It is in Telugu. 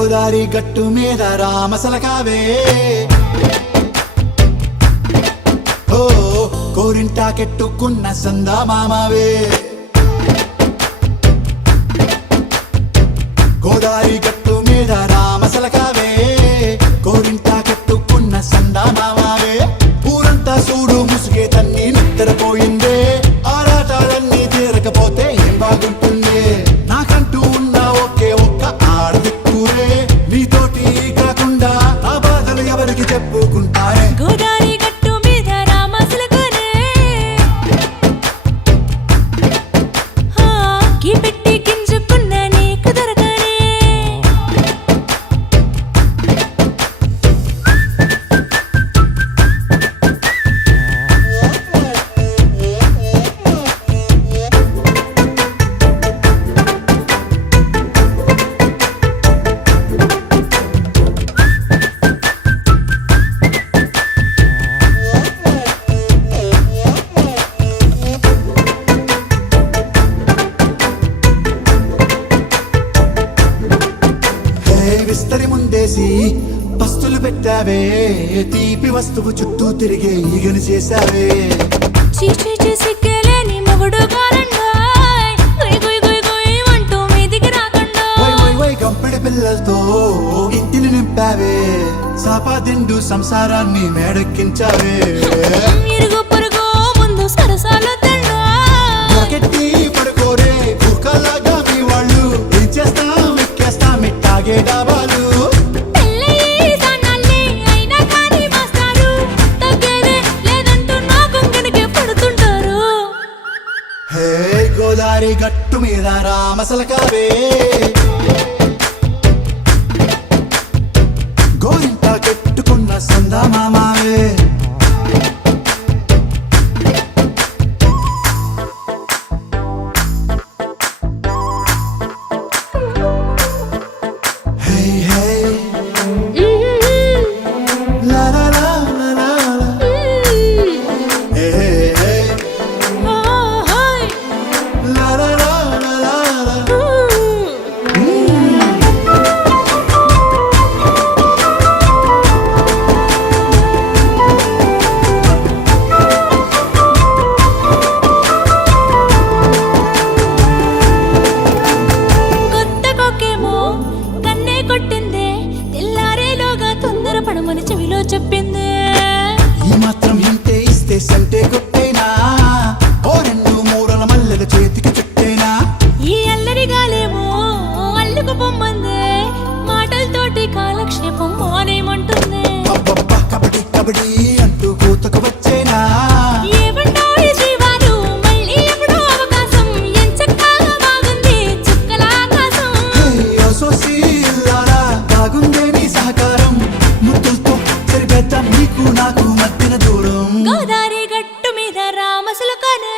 గోదారి గట్టు మీద రామసలకావే ఓ కోరింటాకెట్టుకున్న సందా మామావే గోదారి గట్టు మీద రామసలకావే కోరింటాకెట్టుకున్న సందా మామావే ఊరంతా చూడు ముసుగే తన్ని నిద్రపోయిందే ఆరాటాలన్నీ తీరకపోతే ఏం బాగుంటుందే నాకంటూ ఉన్న ఒకే ఒక్క ఆడదిక్కురే నీతోటి కాకుండా నా బాధలు ఎవరికి చెప్పుకుంటారే గోదారి గట్టు మీద రామసలకానే కీ పెట్టి గింజుకున్న నీకు దొరకనే విస్తరి ముందేసి పస్తులు పెట్టావే తీపి వస్తువు చుట్టూ తిరిగే ఈగను చేశావే చీచీ సిగ్గలేని మొగుడు కారండాయ్ గుయ్ గుయ్ గుయ్ గుయ్ అంటూ మీదికి రాకండాయ్ వై వై వై గంపెడి పిల్లలతో ఇంటిని నింపావే సాపాదిండు సంసారాన్ని మేడెక్కించావే ఇరుగు పొరుగు ముందు సరసాలు నాకెట్టి పడుకోరే కుక్కలాగా మీ వాళ్ళు ఏం చేస్తాం ఎక్కేస్తాం ఇట్టాగే డాబాలు హే గోదారి గట్టు మీద రామసలకావే గోరింటా కెట్టుకున్న సందా మామావే పడమని చెవిలో చెప్పింది ఈ మాత్రం ఇంటే ఇస్తే సంటే కొట్టేనా ఓ రెండు మూరల మల్లెల చేతికి చుట్టేనా ఈ అల్లరి గాలేమో అల్లుకు పొమ్మందే మాటలతోటి కాలక్షేపం మానేమంటుంది అబ్బబ్బా కబడ్డీ కబడ్డీ అంటూ కూతకు వచ్చేనా ఏమంటావు శ్రీవారు మళ్ళీ ఎప్పుడో అవకాశం ఎంచక్కా బాగుంది చుక్కల ఆకాశం సోసి బాగుందే నీ సహకారం ముద్దులతో సరిపెద్దాం నీకు నాకు మధ్యన దూరం గోదారి గట్టు మీద రామసలకానే